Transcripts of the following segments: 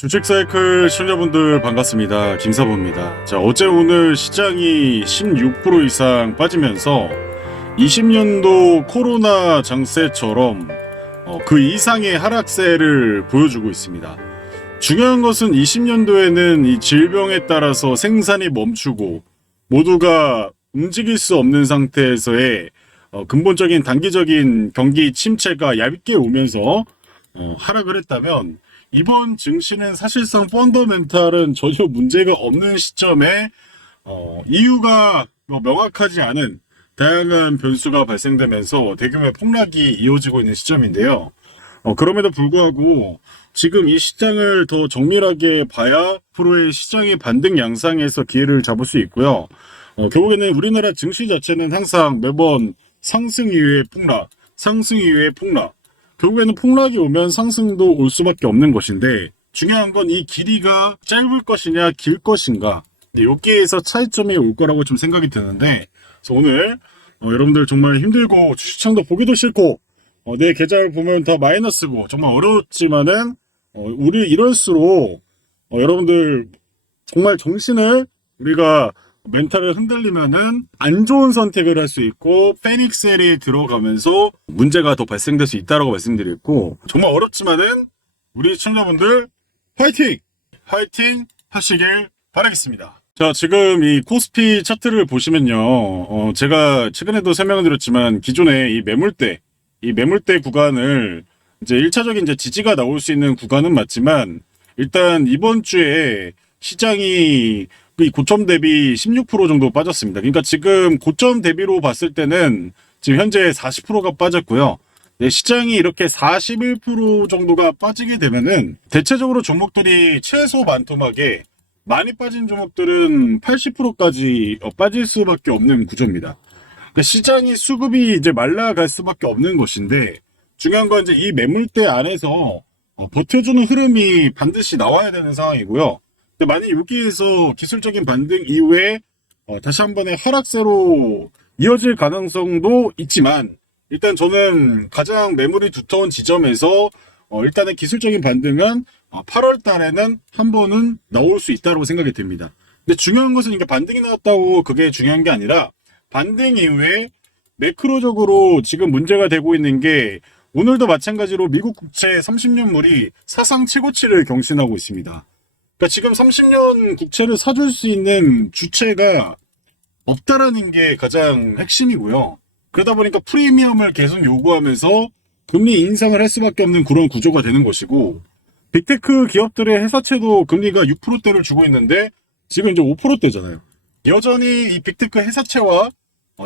주식사이클 시청자분들 반갑습니다. 김사부입니다. 자, 어제 오늘 시장이 16% 이상 빠지면서 20년도 코로나 장세처럼 그 이상의 하락세를 보여주고 있습니다. 중요한 것은 20년도에는 이 질병에 따라서 생산이 멈추고 모두가 움직일 수 없는 상태에서의 근본적인 단기적인 경기 침체가 얇게 오면서 하락을 했다면, 이번 증시는 사실상 펀더멘탈은 전혀 문제가 없는 시점에 이유가 명확하지 않은 다양한 변수가 발생되면서 대규모의 폭락이 이어지고 있는 시점인데요. 그럼에도 불구하고 지금 이 시장을 더 정밀하게 봐야 앞으로의 시장의 반등 양상에서 기회를 잡을 수 있고요. 결국에는 우리나라 증시 자체는 항상 매번 상승 이후의 폭락, 상승 이후의 폭락, 결국에는 폭락이 오면 상승도 올 수밖에 없는 것인데, 중요한 건 이 길이가 짧을 것이냐 길 것인가, 여기에서 차이점이 올 거라고 좀 생각이 드는데, 그래서 오늘 여러분들 정말 힘들고 주식창도 보기도 싫고 내 계좌를 보면 다 마이너스고 정말 어려웠지만은 우리 이럴수록 여러분들 정말 정신을, 우리가 멘탈을 흔들리면은 안 좋은 선택을 할 수 있고 패닉셀이 들어가면서 문제가 더 발생될 수 있다고 말씀드렸고, 정말 어렵지만은 우리 시청자분들 화이팅! 화이팅 하시길 바라겠습니다. 자, 지금 이 코스피 차트를 보시면요, 제가 최근에도 설명을 드렸지만 기존에 이 매물대 구간을 이제 1차적인 이제 지지가 나올 수 있는 구간은 맞지만, 일단 이번 주에 시장이 이 고점 대비 16% 정도 빠졌습니다. 그러니까 지금 고점 대비로 봤을 때는 지금 현재 40%가 빠졌고요. 네, 시장이 이렇게 41% 정도가 빠지게 되면은 대체적으로 종목들이 최소 반토막에, 많이 빠진 종목들은 80%까지 빠질 수밖에 없는 구조입니다. 그러니까 시장이 수급이 이제 말라갈 수밖에 없는 것인데, 중요한 건 이제 이 매물대 안에서 버텨주는 흐름이 반드시 나와야 되는 상황이고요. 근데 만약 여기에서 기술적인 반등 이후에 다시 한 번의 하락세로 이어질 가능성도 있지만, 일단 저는 가장 매물이 두터운 지점에서 일단은 기술적인 반등은 8월 달에는 한 번은 나올 수 있다고 생각이 됩니다. 근데 중요한 것은 이게 반등이 나왔다고 그게 중요한 게 아니라, 반등 이후에 매크로적으로 지금 문제가 되고 있는 게, 오늘도 마찬가지로 미국 국채 30년물이 사상 최고치를 경신하고 있습니다. 그러니까 지금 30년 국채를 사줄 수 있는 주체가 없다라는 게 가장 핵심이고요. 그러다 보니까 프리미엄을 계속 요구하면서 금리 인상을 할 수밖에 없는 그런 구조가 되는 것이고, 빅테크 기업들의 회사채도 금리가 6%대를 주고 있는데 지금 이제 5%대잖아요. 여전히 이 빅테크 회사채와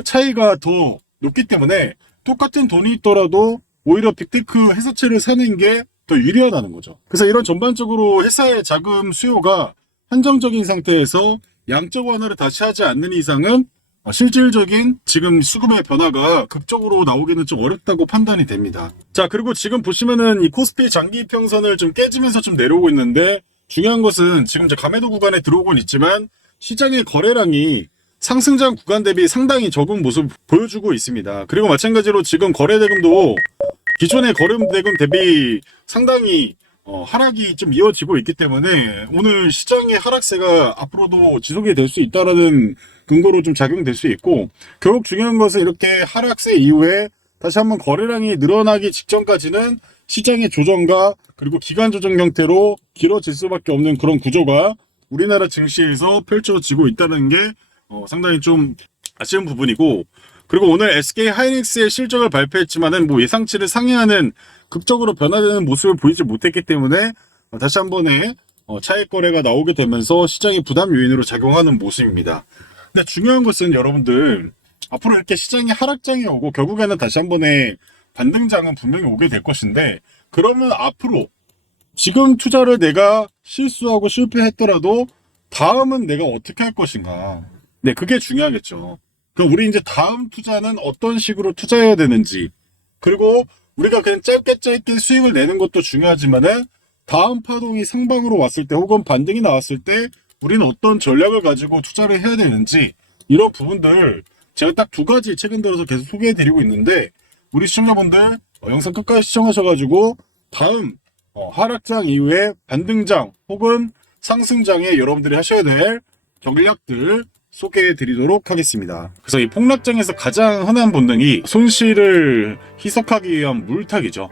차이가 더 높기 때문에 똑같은 돈이 있더라도 오히려 빅테크 회사채를 사는 게 더 유리하다는 거죠. 그래서 이런 전반적으로 회사의 자금 수요가 한정적인 상태에서 양적 완화를 다시 하지 않는 이상은 실질적인 지금 수급의 변화가 극적으로 나오기는 좀 어렵다고 판단이 됩니다. 자, 그리고 지금 보시면은 이 코스피 장기 평선을 좀 깨지면서 좀 내려오고 있는데, 중요한 것은 지금 이제 가매도 구간에 들어오곤 있지만 시장의 거래량이 상승장 구간 대비 상당히 적은 모습을 보여주고 있습니다. 그리고 마찬가지로 지금 거래대금도 기존의 거래대금 대비 상당히 하락이 좀 이어지고 있기 때문에 오늘 시장의 하락세가 앞으로도 지속이 될 수 있다라는 근거로 좀 작용될 수 있고, 결국 중요한 것은 이렇게 하락세 이후에 다시 한번 거래량이 늘어나기 직전까지는 시장의 조정과 그리고 기간 조정 형태로 길어질 수밖에 없는 그런 구조가 우리나라 증시에서 펼쳐지고 있다는 게 상당히 좀 아쉬운 부분이고, 그리고 오늘 SK 하이닉스의 실적을 발표했지만은 예상치를 상회하는 극적으로 변화되는 모습을 보이지 못했기 때문에 다시 한 번의 차익 거래가 나오게 되면서 시장의 부담 요인으로 작용하는 모습입니다. 근데 중요한 것은 여러분들, 앞으로 이렇게 시장이 하락장이 오고 결국에는 다시 한 번의 반등장은 분명히 오게 될 것인데, 그러면 앞으로 지금 투자를 내가 실수하고 실패했더라도 다음은 내가 어떻게 할 것인가. 네, 그게 중요하겠죠. 그럼 우리 이제 다음 투자는 어떤 식으로 투자해야 되는지, 그리고 우리가 그냥 짧게 수익을 내는 것도 중요하지만은 다음 파동이 상방으로 왔을 때 혹은 반등이 나왔을 때 우리는 어떤 전략을 가지고 투자를 해야 되는지, 이런 부분들 제가 딱 두 가지 최근 들어서 계속 소개해 드리고 있는데, 우리 시청자분들 영상 끝까지 시청하셔가지고 다음 하락장 이후에 반등장 혹은 상승장에 여러분들이 하셔야 될 전략들 소개해 드리도록 하겠습니다. 그래서 이 폭락장에서 가장 흔한 본능이 손실을 희석하기 위한 물타기죠.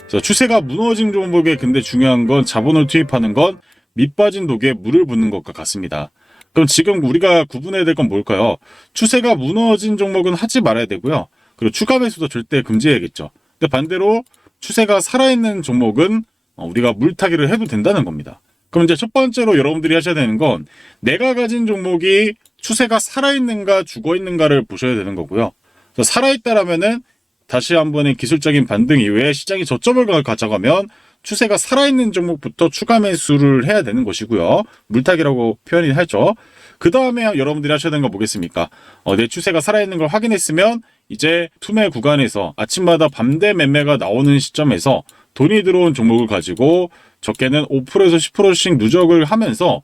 그래서 추세가 무너진 종목에 근데 중요한 건 자본을 투입하는 건 밑빠진 독에 물을 붓는 것과 같습니다. 그럼 지금 우리가 구분해야 될 건 뭘까요? 추세가 무너진 종목은 하지 말아야 되고요. 그리고 추가 매수도 절대 금지해야겠죠. 근데 반대로 추세가 살아있는 종목은 우리가 물타기를 해도 된다는 겁니다. 그럼 이제 첫 번째로 여러분들이 하셔야 되는 건 내가 가진 종목이 추세가 살아있는가 죽어있는가를 보셔야 되는 거고요. 그래서 살아있다라면은 다시 한번의 기술적인 반등 이후에 시장이 저점을 가져가면 추세가 살아있는 종목부터 추가 매수를 해야 되는 것이고요. 물타기라고 표현이 하죠. 그 다음에 여러분들이 하셔야 되는 거 뭐겠습니까? 내 추세가 살아있는 걸 확인했으면 이제 투매 구간에서 아침마다 밤대 매매가 나오는 시점에서 돈이 들어온 종목을 가지고 적게는 5%에서 10%씩 누적을 하면서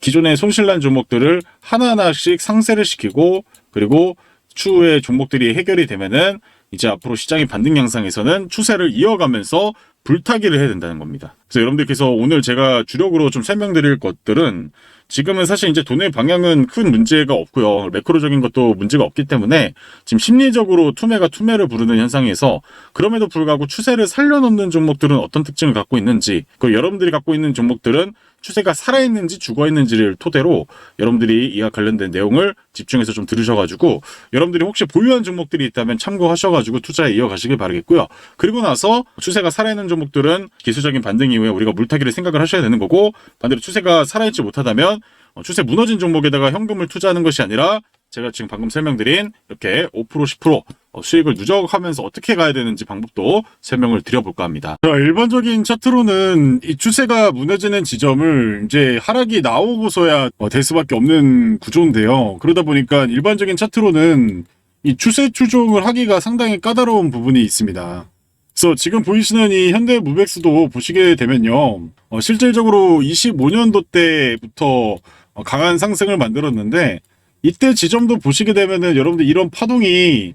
기존의 손실난 종목들을 하나하나씩 상세를 시키고 그리고 추후에 종목들이 해결이 되면은 이제 앞으로 시장의 반등 양상에서는 추세를 이어가면서 불타기를 해야 된다는 겁니다. 그래서 여러분들께서 오늘 제가 주력으로 좀 설명드릴 것들은 지금은 사실 이제 돈의 방향은 큰 문제가 없고요. 매크로적인 것도 문제가 없기 때문에 지금 심리적으로 투매가 투매를 부르는 현상에서 그럼에도 불구하고 추세를 살려놓는 종목들은 어떤 특징을 갖고 있는지 그리고 여러분들이 갖고 있는 종목들은 추세가 살아있는지 죽어있는지를 토대로 여러분들이 이와 관련된 내용을 집중해서 좀 들으셔가지고 여러분들이 혹시 보유한 종목들이 있다면 참고하셔가지고 투자에 이어가시길 바라겠고요. 그리고 나서 추세가 살아있는 종목들은 기술적인 반등 이후에 우리가 물타기를 생각을 하셔야 되는 거고 반대로 추세가 살아있지 못하다면 추세 무너진 종목에다가 현금을 투자하는 것이 아니라 제가 지금 방금 설명드린 이렇게 5% 10% 수익을 누적하면서 어떻게 가야 되는지 방법도 설명을 드려볼까 합니다. 자, 일반적인 차트로는 이 추세가 무너지는 지점을 이제 하락이 나오고서야 될 수밖에 없는 구조인데요. 그러다 보니까 일반적인 차트로는 이 추세 추종을 하기가 상당히 까다로운 부분이 있습니다. 그래서 지금 보이시는 이 현대무백스도 보시게 되면요. 실질적으로 25년도 때부터 강한 상승을 만들었는데 이때 지점도 보시게 되면은 여러분들 이런 파동이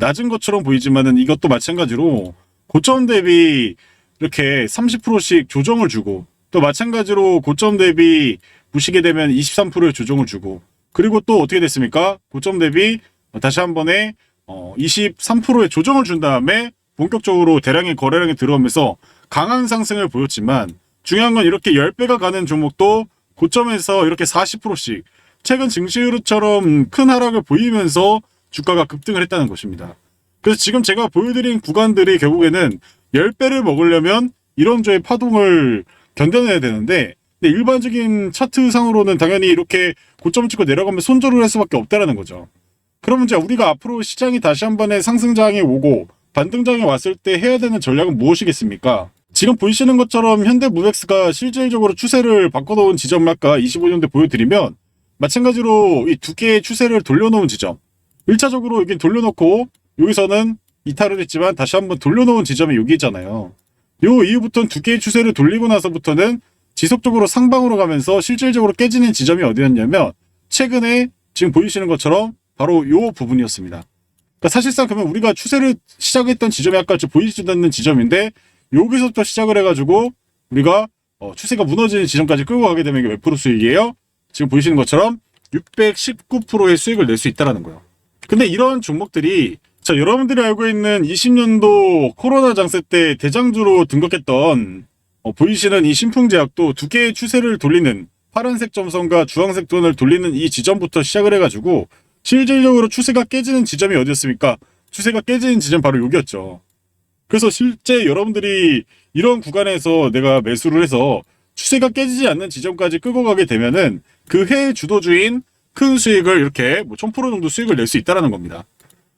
낮은 것처럼 보이지만은 이것도 마찬가지로 고점 대비 이렇게 30%씩 조정을 주고 또 마찬가지로 고점 대비 보시게 되면 23%의 조정을 주고 그리고 또 어떻게 됐습니까? 고점 대비 다시 한 번에 23%의 조정을 준 다음에 본격적으로 대량의 거래량이 들어오면서 강한 상승을 보였지만 중요한 건 이렇게 10배가 가는 종목도 고점에서 이렇게 40%씩 최근 증시흐름처럼 큰 하락을 보이면서 주가가 급등을 했다는 것입니다. 그래서 지금 제가 보여드린 구간들이 결국에는 10배를 먹으려면 이런 조의 파동을 견뎌내야 되는데 일반적인 차트상으로는 당연히 이렇게 고점을 찍고 내려가면 손절을 할 수밖에 없다는 거죠. 그러면 이제 우리가 앞으로 시장이 다시 한 번에 상승장이 오고 반등장이 왔을 때 해야 되는 전략은 무엇이겠습니까? 지금 보이시는 것처럼 현대무백스가 실질적으로 추세를 바꿔놓은 지점을 아까 25년대 보여드리면 마찬가지로 이 두 개의 추세를 돌려놓은 지점 1차적으로 여기 돌려놓고 여기서는 이탈을 했지만 다시 한번 돌려놓은 지점이 여기잖아요. 요 이후부터는 두 개의 추세를 돌리고 나서부터는 지속적으로 상방으로 가면서 실질적으로 깨지는 지점이 어디였냐면 최근에 지금 보이시는 것처럼 바로 요 부분이었습니다. 그러니까 사실상 그러면 우리가 추세를 시작했던 지점이 아까 보이지도 않는 지점인데 여기서부터 시작을 해가지고 우리가 추세가 무너지는 지점까지 끌고 가게 되면 이게 몇 프로 수익이에요? 지금 보이시는 것처럼 619%의 수익을 낼 수 있다는 거예요. 근데 이런 종목들이 자 여러분들이 알고 있는 20년도 코로나 장세 때 대장주로 등극했던 보이시는 이 신풍제약도 두 개의 추세를 돌리는 파란색 점선과 주황색 돈을 돌리는 이 지점부터 시작을 해가지고 실질적으로 추세가 깨지는 지점이 어디였습니까? 추세가 깨지는 지점 바로 여기였죠. 그래서 실제 여러분들이 이런 구간에서 내가 매수를 해서 추세가 깨지지 않는 지점까지 끌고 가게 되면은 그 해 주도주인 큰 수익을 이렇게 1000% 정도 수익을 낼 수 있다는 겁니다.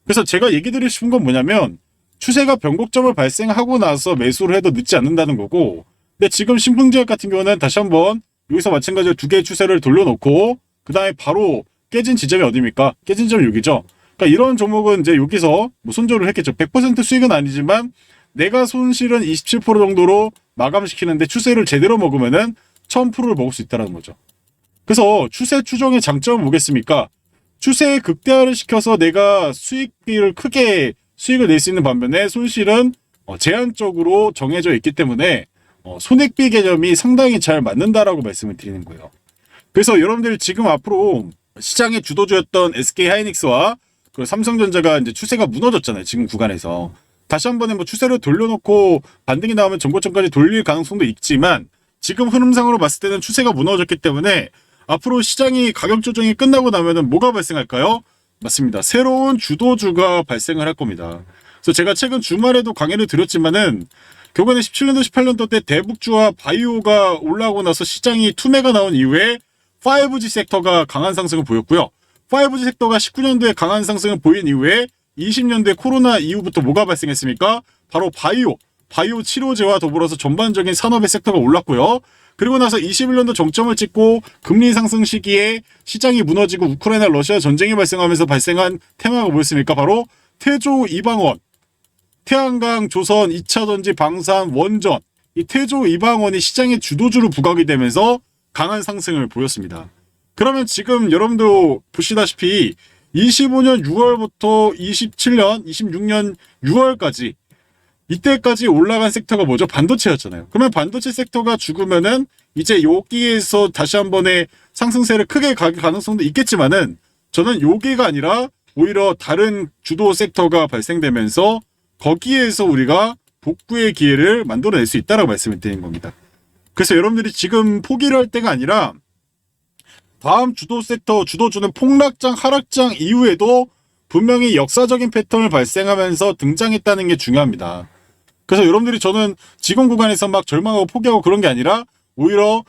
그래서 제가 얘기 드리고 싶은 건 뭐냐면 추세가 변곡점을 발생하고 나서 매수를 해도 늦지 않는다는 거고 근데 지금 신풍제약 같은 경우는 다시 한번 여기서 마찬가지로 두 개의 추세를 돌려놓고 그 다음에 바로 깨진 지점이 어디입니까? 깨진 지점이 여기죠. 그러니까 이런 종목은 이제 여기서 손절을 했겠죠. 100% 수익은 아니지만 내가 손실은 27% 정도로 마감시키는데 추세를 제대로 먹으면은 1000%를 먹을 수 있다는 거죠. 그래서 추세 추정의 장점은 뭐겠습니까? 추세의 극대화를 시켜서 내가 수익을 크게 수익을 낼 수 있는 반면에 손실은 제한적으로 정해져 있기 때문에 손익비 개념이 상당히 잘 맞는다라고 말씀을 드리는 거예요. 그래서 여러분들 지금 앞으로 시장의 주도주였던 SK하이닉스와 그 삼성전자가 이제 추세가 무너졌잖아요. 지금 구간에서. 다시 한 번에 뭐 추세를 돌려놓고 반등이 나오면 전고점까지 돌릴 가능성도 있지만 지금 흐름상으로 봤을 때는 추세가 무너졌기 때문에 앞으로 시장이 가격 조정이 끝나고 나면은 뭐가 발생할까요? 맞습니다. 새로운 주도주가 발생을 할 겁니다. 그래서 제가 최근 주말에도 강의를 드렸지만은 결국에는 17년도 18년도 때 대북주와 바이오가 올라오고 나서 시장이 투매가 나온 이후에 5G 섹터가 강한 상승을 보였고요. 5G 섹터가 19년도에 강한 상승을 보인 이후에 20년대 코로나 이후부터 뭐가 발생했습니까? 바로 바이오 치료제와 더불어서 전반적인 산업의 섹터가 올랐고요. 그리고 나서 21년도 정점을 찍고 금리 상승 시기에 시장이 무너지고 우크라이나 러시아 전쟁이 발생하면서 발생한 테마가 뭐였습니까? 바로 태조 이방원, 태양광, 조선, 2차전지, 방산, 원전, 이 태조 이방원이 시장의 주도주로 부각이 되면서 강한 상승을 보였습니다. 그러면 지금 여러분도 보시다시피 25년 6월부터 27년, 26년 6월까지 이때까지 올라간 섹터가 뭐죠? 반도체였잖아요. 그러면 반도체 섹터가 죽으면은 이제 여기에서 다시 한 번의 상승세를 크게 갈 가능성도 있겠지만은 저는 여기가 아니라 오히려 다른 주도 섹터가 발생되면서 거기에서 우리가 복구의 기회를 만들어낼 수 있다라고 말씀을 드리는 겁니다. 그래서 여러분들이 지금 포기를 할 때가 아니라 다음 주도 섹터, 주도주는 폭락장, 하락장 이후에도 분명히 역사적인 패턴을 발생하면서 등장했다는 게 중요합니다. 그래서 여러분들이 저는 지금 구간에서 막 절망하고 포기하고 그런 게 아니라 오히려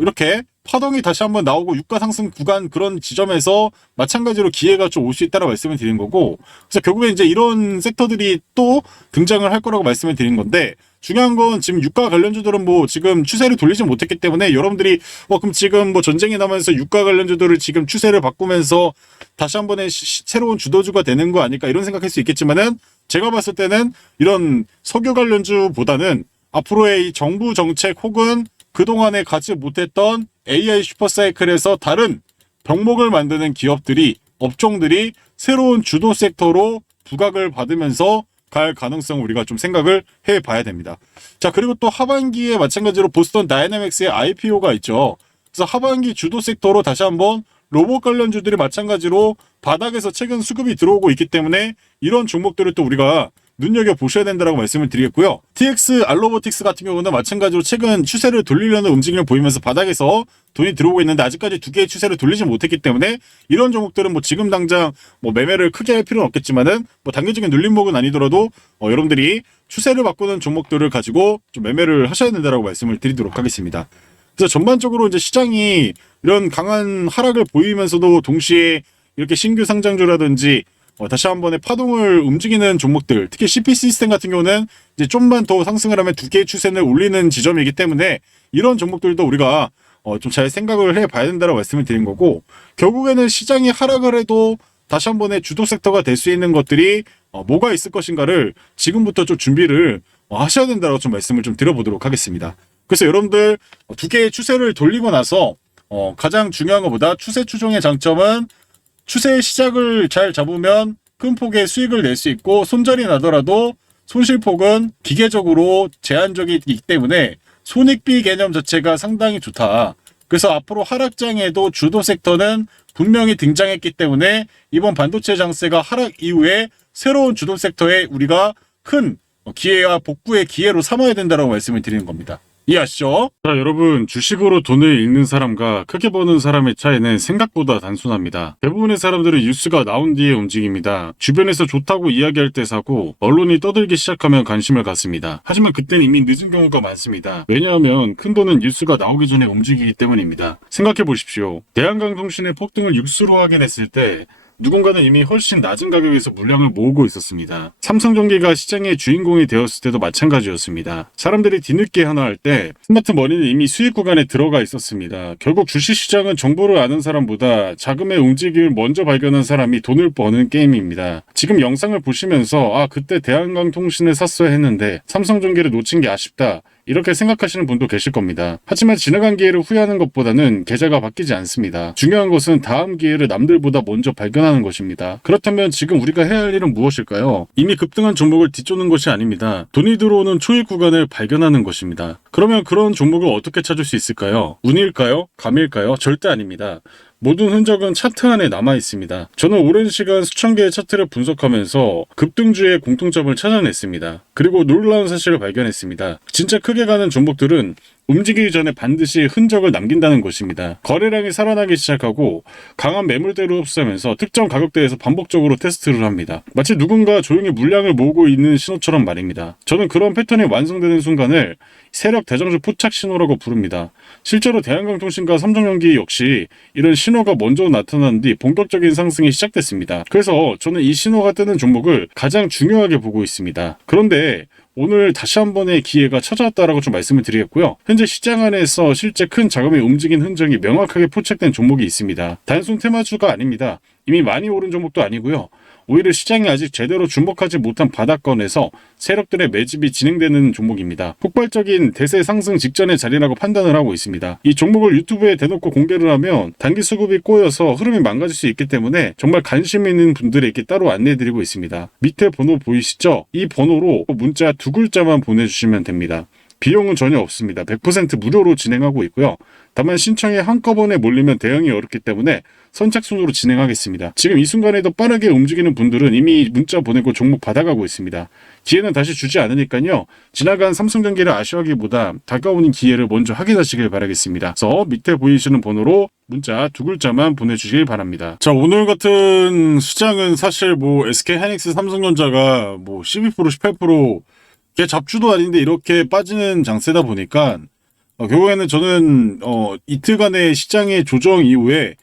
이렇게 파동이 다시 한번 나오고 유가 상승 구간 그런 지점에서 마찬가지로 기회가 좀 올 수 있다고 말씀을 드리는 거고, 그래서 결국에 이제 이런 섹터들이 또 등장을 할 거라고 말씀을 드리는 건데, 중요한 건 지금 유가 관련주들은 뭐 지금 추세를 돌리지 못했기 때문에 여러분들이 그럼 지금 뭐 전쟁이 나면서 유가 관련주들을 지금 추세를 바꾸면서 다시 한 번에 새로운 주도주가 되는 거 아닐까 이런 생각할 수 있겠지만은 제가 봤을 때는 이런 석유 관련주보다는 앞으로의 이 정부 정책 혹은 그동안에 가지 못했던 AI 슈퍼사이클에서 다른 병목을 만드는 기업들이, 업종들이 새로운 주도 섹터로 부각을 받으면서 갈 가능성을 우리가 좀 생각을 해봐야 됩니다. 자, 그리고 또 하반기에 마찬가지로 보스턴 다이내믹스의 IPO가 있죠. 그래서 하반기 주도 섹터로 다시 한번 로봇 관련주들이 마찬가지로 바닥에서 최근 수급이 들어오고 있기 때문에 이런 종목들을 또 우리가 눈여겨보셔야 된다고 말씀을 드리겠고요. TX 알로보틱스 같은 경우는 마찬가지로 최근 추세를 돌리려는 움직임을 보이면서 바닥에서 돈이 들어오고 있는데 아직까지 두 개의 추세를 돌리지 못했기 때문에 이런 종목들은 뭐 지금 당장 뭐 매매를 크게 할 필요는 없겠지만은 뭐 단기적인 눌림목은 아니더라도 여러분들이 추세를 바꾸는 종목들을 가지고 좀 매매를 하셔야 된다고 말씀을 드리도록 하겠습니다. 그래서 전반적으로 이제 시장이 이런 강한 하락을 보이면서도 동시에 이렇게 신규 상장주라든지 다시 한 번에 파동을 움직이는 종목들, 특히 CP 시스템 같은 경우는 이제 좀만 더 상승을 하면 두 개의 추세를 올리는 지점이기 때문에 이런 종목들도 우리가 좀 잘 생각을 해봐야 된다고 말씀을 드린 거고, 결국에는 시장이 하락을 해도 다시 한 번에 주도 섹터가 될 수 있는 것들이 뭐가 있을 것인가를 지금부터 좀 준비를 하셔야 된다고 좀 말씀을 좀 드려보도록 하겠습니다. 그래서 여러분들 두 개의 추세를 돌리고 나서 가장 중요한 것보다 추세 추종의 장점은 추세의 시작을 잘 잡으면 큰 폭의 수익을 낼 수 있고 손절이 나더라도 손실폭은 기계적으로 제한적이기 때문에 손익비 개념 자체가 상당히 좋다. 그래서 앞으로 하락장에도 주도 섹터는 분명히 등장했기 때문에 이번 반도체 장세가 하락 이후에 새로운 주도 섹터에 우리가 큰 기회와 복구의 기회로 삼아야 된다고 말씀을 드리는 겁니다. 이해하시죠? 자, 여러분, 주식으로 돈을 잃는 사람과 크게 버는 사람의 차이는 생각보다 단순합니다. 대부분의 사람들은 뉴스가 나온 뒤에 움직입니다. 주변에서 좋다고 이야기할 때 사고 언론이 떠들기 시작하면 관심을 갖습니다. 하지만 그때는 이미 늦은 경우가 많습니다. 왜냐하면 큰 돈은 뉴스가 나오기 전에 움직이기 때문입니다. 생각해 보십시오. 대한강통신의 폭등을 뉴스로 확인했을 때 누군가는 이미 훨씬 낮은 가격에서 물량을 모으고 있었습니다. 삼성전기가 시장의 주인공이 되었을 때도 마찬가지였습니다. 사람들이 뒤늦게 하나 할 때 스마트머니는 이미 수익 구간에 들어가 있었습니다. 결국 주식시장은 정보를 아는 사람보다 자금의 움직임을 먼저 발견한 사람이 돈을 버는 게임입니다. 지금 영상을 보시면서 그때 대한강통신을 샀어야 했는데 삼성전기를 놓친 게 아쉽다, 이렇게 생각하시는 분도 계실 겁니다. 하지만 지나간 기회를 후회하는 것보다는 계좌가 바뀌지 않습니다. 중요한 것은 다음 기회를 남들보다 먼저 발견하는 것입니다. 그렇다면 지금 우리가 해야 할 일은 무엇일까요? 이미 급등한 종목을 뒤쫓는 것이 아닙니다. 돈이 들어오는 초입 구간을 발견하는 것입니다. 그러면 그런 종목을 어떻게 찾을 수 있을까요? 운일까요? 감일까요? 절대 아닙니다. 모든 흔적은 차트 안에 남아 있습니다. 저는 오랜 시간 수천 개의 차트를 분석하면서 급등주의 공통점을 찾아냈습니다. 그리고 놀라운 사실을 발견했습니다. 진짜 크게 가는 종목들은 움직이기 전에 반드시 흔적을 남긴다는 것입니다. 거래량이 살아나기 시작하고 강한 매물대로 흡수하면서 특정 가격대에서 반복적으로 테스트를 합니다. 마치 누군가 조용히 물량을 모으고 있는 신호처럼 말입니다. 저는 그런 패턴이 완성되는 순간을 세력 대장주 포착 신호라고 부릅니다. 실제로 대한강통신과 삼성전기 역시 이런 신호가 먼저 나타난 뒤 본격적인 상승이 시작됐습니다. 그래서 저는 이 신호가 뜨는 종목을 가장 중요하게 보고 있습니다. 그런데 오늘 다시 한 번의 기회가 찾아왔다라고 좀 말씀을 드리겠고요. 현재 시장 안에서 실제 큰 자금이 움직인 흔적이 명확하게 포착된 종목이 있습니다. 단순 테마주가 아닙니다. 이미 많이 오른 종목도 아니고요. 오히려 시장이 아직 제대로 주목하지 못한 바닥권에서 세력들의 매집이 진행되는 종목입니다. 폭발적인 대세 상승 직전의 자리라고 판단을 하고 있습니다. 이 종목을 유튜브에 대놓고 공개를 하면 단기 수급이 꼬여서 흐름이 망가질 수 있기 때문에 정말 관심 있는 분들에게 따로 안내해드리고 있습니다. 밑에 번호 보이시죠? 이 번호로 문자 2글자만 보내주시면 됩니다. 비용은 전혀 없습니다. 100% 무료로 진행하고 있고요. 다만 신청이 한꺼번에 몰리면 대응이 어렵기 때문에 선착순으로 진행하겠습니다. 지금 이 순간에도 빠르게 움직이는 분들은 이미 문자 보내고 종목 받아가고 있습니다. 기회는 다시 주지 않으니까요. 지나간 삼성전기를 아쉬워하기보다 다가오는 기회를 먼저 확인하시길 바라겠습니다. 그래서 밑에 보이시는 번호로 문자 2글자만 보내주시길 바랍니다. 자, 오늘 같은 시장은 사실 SK하이닉스, 삼성전자가 12%, 18% 게 잡주도 아닌데 이렇게 빠지는 장세다 보니까 결국에는 저는 이틀간의 시장의 조정 이후에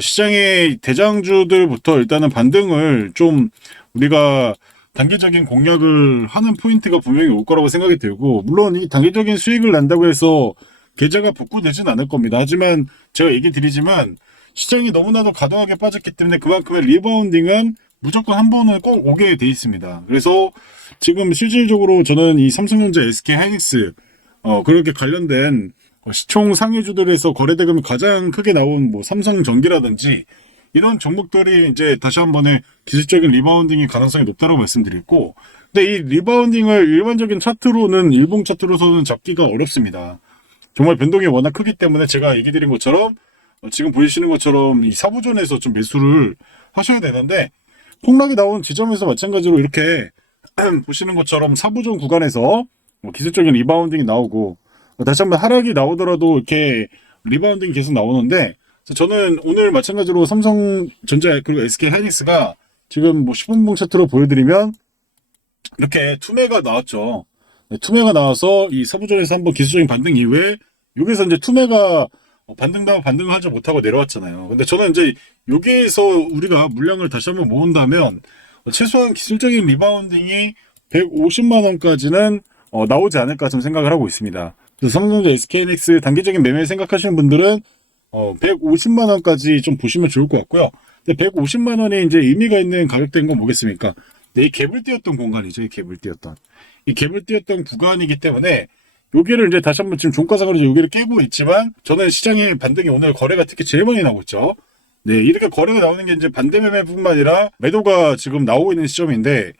시장의 대장주들부터 일단은 반등을 좀 우리가 단기적인 공략을 하는 포인트가 분명히 올 거라고 생각이 들고, 물론 이 단기적인 수익을 난다고 해서 계좌가 복구되진 않을 겁니다. 하지만 제가 얘기 드리지만 시장이 너무나도 과도하게 빠졌기 때문에 그만큼의 리바운딩은 무조건 한 번은 꼭 오게 돼 있습니다. 그래서 지금 실질적으로 저는 이 삼성전자, SK하이닉스 그렇게 관련된 시총 상위주들에서 거래대금이 가장 크게 나온 삼성전기라든지 이런 종목들이 이제 다시 한 번의 기술적인 리바운딩의 가능성이 높다고 말씀드렸고, 근데 이 리바운딩을 일반적인 차트로는, 일봉 차트로서는 잡기가 어렵습니다. 정말 변동이 워낙 크기 때문에 제가 얘기 드린 것처럼 지금 보이시는 것처럼 이 사부존에서 좀 매수를 하셔야 되는데, 폭락이 나온 지점에서 마찬가지로 이렇게 보시는 것처럼 사부존 구간에서 기술적인 리바운딩이 나오고 다시 한번 하락이 나오더라도 이렇게 리바운딩이 계속 나오는데, 저는 오늘 마찬가지로 삼성전자 그리고 SK하이닉스가 지금 10분봉 차트로 보여드리면 이렇게 투매가 나왔죠. 투매가 나와서 이 사부존에서 한번 기술적인 반등 이후에 여기서 이제 투매가 반등을 하지 못하고 내려왔잖아요. 근데 저는 이제 여기에서 우리가 물량을 다시 한번 모은다면 최소한 기술적인 리바운딩이 150만 원까지는 나오지 않을까 좀 생각을 하고 있습니다. 그래서 삼성전자, SK하이닉스 단기적인 매매 생각하시는 분들은 150만 원까지 좀 보시면 좋을 것 같고요. 근데 150만 원이 이제 의미가 있는 가격대인 건 뭐겠습니까? 이 갭을 띄었던 공간이죠. 이 갭을 띄었던 구간이기 때문에 여기를 이제 다시 한번 지금 종가상으로 여기를 깨고 있지만, 저는 시장의 반등이 오늘 거래가 특히 제일 많이 나오고 있죠. 네, 이렇게 거래가 나오는 게 이제 반대 매매뿐만 아니라 매도가 지금 나오고 있는 시점인데,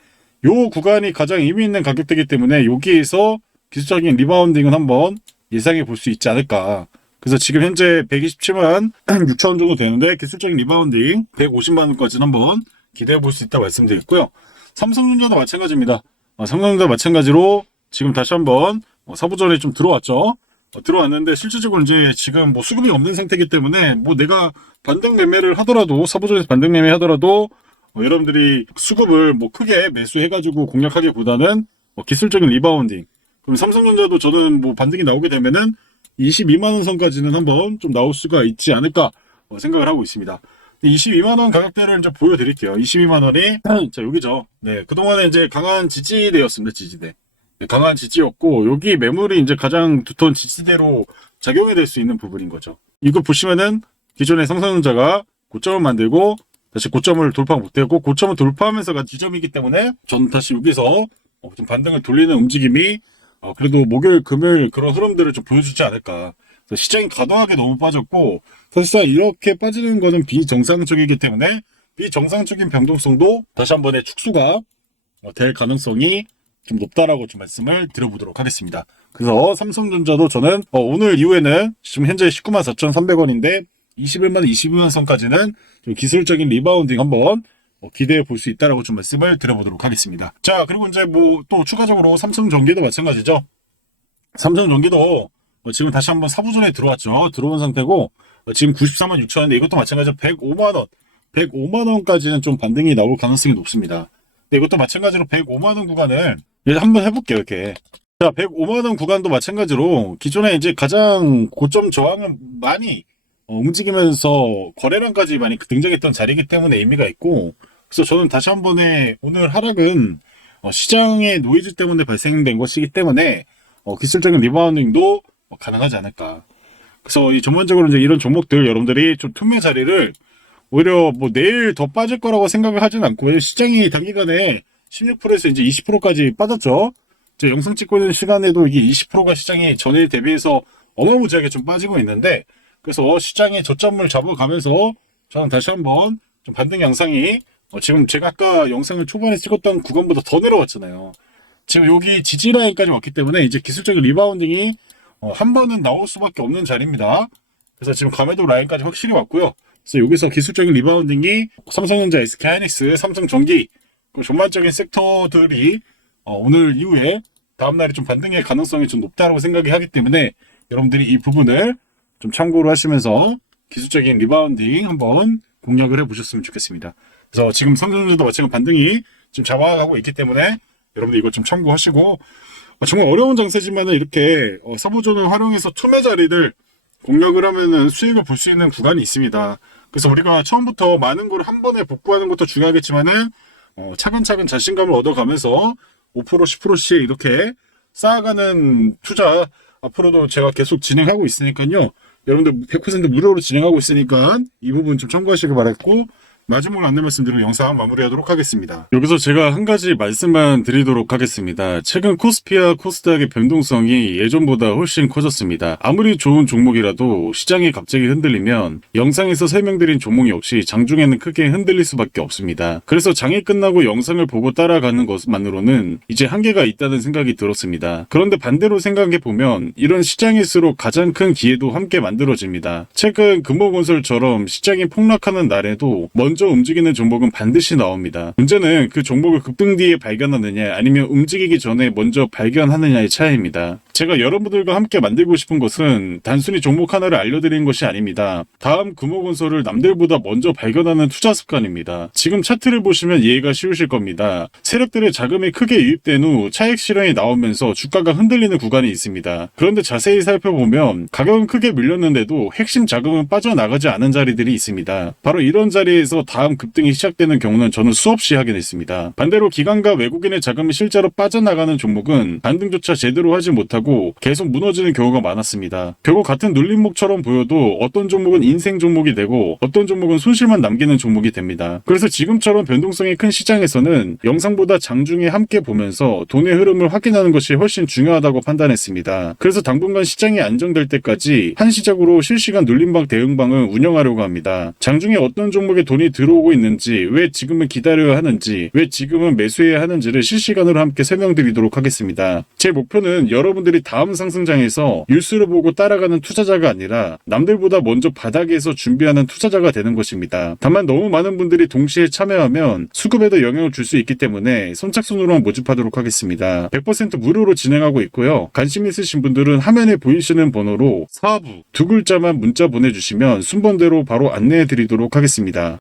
요 구간이 가장 의미 있는 가격대이기 때문에 여기에서 기술적인 리바운딩은 한번 예상해 볼 수 있지 않을까. 그래서 지금 현재 127만 6천 원 정도 되는데 기술적인 리바운딩 150만 원까지는 한번 기대해 볼 수 있다고 말씀드렸고요. 삼성전자도 마찬가지입니다. 삼성전자 마찬가지로 지금 다시 한번 사부전에 좀 들어왔죠. 들어왔는데 실질적으로 이제 지금 수급이 없는 상태이기 때문에 내가 반등 매매를 하더라도, 사부전에서 반등 매매 하더라도 여러분들이 수급을 크게 매수해가지고 공략하기보다는 기술적인 리바운딩. 그럼 삼성전자도 저는 반등이 나오게 되면은 22만 원 선까지는 한번 좀 나올 수가 있지 않을까 생각을 하고 있습니다. 22만 원 가격대를 이제 보여드릴게요. 22만 원이 자 여기죠. 네, 그동안에 이제 강한 지지대였습니다. 지지대. 네, 강한 지지였고 여기 매물이 이제 가장 두터운 지지대로 작용이 될 수 있는 부분인 거죠. 이거 보시면은 기존의 삼성전자가 고점을 만들고 다시 고점을 돌파 못했고 고점을 돌파하면서가 지점이기 때문에 전 다시 여기서 좀 반등을 돌리는 움직임이 그래도 목요일, 금요일 그런 흐름들을 좀 보여주지 않을까. 그래서 시장이 과도하게 너무 빠졌고, 사실상 이렇게 빠지는 거는 비정상적이기 때문에 비정상적인 변동성도 다시 한 번의 축소가 될 가능성이 좀 높다라고 좀 말씀을 드려보도록 하겠습니다. 그래서 삼성전자도 저는 오늘 이후에는 지금 현재 194,300원인데 21만 22만 선까지는 좀 기술적인 리바운딩 한번 기대해 볼 수 있다라고 좀 말씀을 드려보도록 하겠습니다. 자, 그리고 이제 뭐 또 추가적으로 삼성전기도 마찬가지죠. 삼성전기도 지금 다시 한번 사부전에 들어왔죠. 들어온 상태고 지금 94만 6천원인데 이것도 마찬가지로 105만 원, 105만 원까지는 좀 반등이 나올 가능성이 높습니다. 근데 이것도 마찬가지로 105만 원 구간을 이제 한번 해볼게요. 이렇게. 자, 105만 원 구간도 마찬가지로 기존에 이제 가장 고점 저항은 많이 움직이면서 거래량까지 많이 등장했던 자리이기 때문에 의미가 있고, 그래서 저는 다시 한 번에 오늘 하락은 시장의 노이즈 때문에 발생된 것이기 때문에 기술적인 리바운딩도 가능하지 않을까. 그래서 이 전반적으로 이제 이런 종목들 여러분들이 좀 틈의 자리를 오히려 뭐 내일 더 빠질 거라고 생각을 하진 않고, 시장이 단기간에 16%에서 이제 20%까지 빠졌죠. 제 영상 찍고 있는 시간에도 이게 20%가 시장이 전일 대비해서 어마무지하게 좀 빠지고 있는데, 그래서 시장의 저점을 잡아가면서 저는 다시 한번 좀 반등 양상이 지금 제가 아까 영상을 초반에 찍었던 구간보다 더 내려왔잖아요. 지금 여기 지지 라인까지 왔기 때문에 이제 기술적인 리바운딩이 한 번은 나올 수밖에 없는 자리입니다. 그래서 지금 가매도 라인까지 확실히 왔고요. 그래서 여기서 기술적인 리바운딩이 삼성전자, SK하이닉스, 삼성전기 전반적인 섹터들이 오늘 이후에 다음날에 좀 반등의 가능성이 좀 높다고 생각이 하기 때문에 여러분들이 이 부분을 좀 참고로 하시면서 기술적인 리바운딩 한번 공략을 해보셨으면 좋겠습니다. 그래서 지금 삼성전자도 마찬가지로 반등이 지금 잡아가고 있기 때문에 여러분들 이거 좀 참고하시고, 정말 어려운 장세지만은 이렇게 서부존을 활용해서 투매 자리를 공략을 하면은 수익을 볼 수 있는 구간이 있습니다. 그래서 우리가 처음부터 많은 걸 한 번에 복구하는 것도 중요하겠지만은 차근차근 자신감을 얻어가면서 5% 10%씩 이렇게 쌓아가는 투자 앞으로도 제가 계속 진행하고 있으니까요. 여러분들 100% 무료로 진행하고 있으니까 이 부분 좀 참고하시길 바랐고, 마지막으로 안내 말씀드리는 영상 마무리하도록 하겠습니다. 여기서 제가 한 가지 말씀만 드리도록 하겠습니다. 최근 코스피와 코스닥의 변동성이 예전보다 훨씬 커졌습니다. 아무리 좋은 종목이라도 시장이 갑자기 흔들리면 영상에서 설명드린 종목 역시 장중에는 크게 흔들릴 수밖에 없습니다. 그래서 장이 끝나고 영상을 보고 따라가는 것만으로는 이제 한계가 있다는 생각이 들었습니다. 그런데 반대로 생각해보면 이런 시장일수록 가장 큰 기회도 함께 만들어집니다. 최근 금호건설처럼 시장이 폭락하는 날에도 먼저 움직이는 종목은 반드시 나옵니다. 문제는 그 종목을 급등 뒤에 발견하느냐 아니면 움직이기 전에 먼저 발견하느냐의 차이입니다. 제가 여러분들과 함께 만들고 싶은 것은 단순히 종목 하나를 알려드리는 것이 아닙니다. 다음 금호건설을 남들보다 먼저 발견하는 투자 습관입니다. 지금 차트를 보시면 이해가 쉬우실 겁니다. 세력들의 자금이 크게 유입된 후 차익 실현이 나오면서 주가가 흔들리는 구간이 있습니다. 그런데 자세히 살펴보면 가격은 크게 밀렸는데도 핵심 자금은 빠져나가지 않은 자리들이 있습니다. 바로 이런 자리에서 다음 급등이 시작되는 경우는 저는 수없이 확인했습니다. 반대로 기관과 외국인의 자금이 실제로 빠져나가는 종목은 반등조차 제대로 하지 못하고 계속 무너지는 경우가 많았습니다. 결국 같은 눌림목처럼 보여도 어떤 종목은 인생 종목이 되고 어떤 종목은 손실만 남기는 종목이 됩니다. 그래서 지금처럼 변동성이 큰 시장에서는 영상보다 장중에 함께 보면서 돈의 흐름을 확인하는 것이 훨씬 중요하다고 판단했습니다. 그래서 당분간 시장이 안정될 때까지 한시적으로 실시간 눌림방 대응방을 운영하려고 합니다. 장중에 어떤 종목에 돈이 들어오고 있는지, 왜 지금은 기다려야 하는지, 왜 지금은 매수해야 하는지를 실시간으로 함께 설명드리도록 하겠습니다. 제 목표는 여러분들이 다음 상승장에서 뉴스를 보고 따라가는 투자자가 아니라 남들보다 먼저 바닥에서 준비하는 투자자가 되는 것입니다. 다만 너무 많은 분들이 동시에 참여하면 수급에도 영향을 줄 수 있기 때문에 선착순으로만 모집하도록 하겠습니다. 100% 무료로 진행하고 있고요. 관심 있으신 분들은 화면에 보이시는 번호로 사부 두 글자만 문자 보내주시면 순번대로 바로 안내해 드리도록 하겠습니다.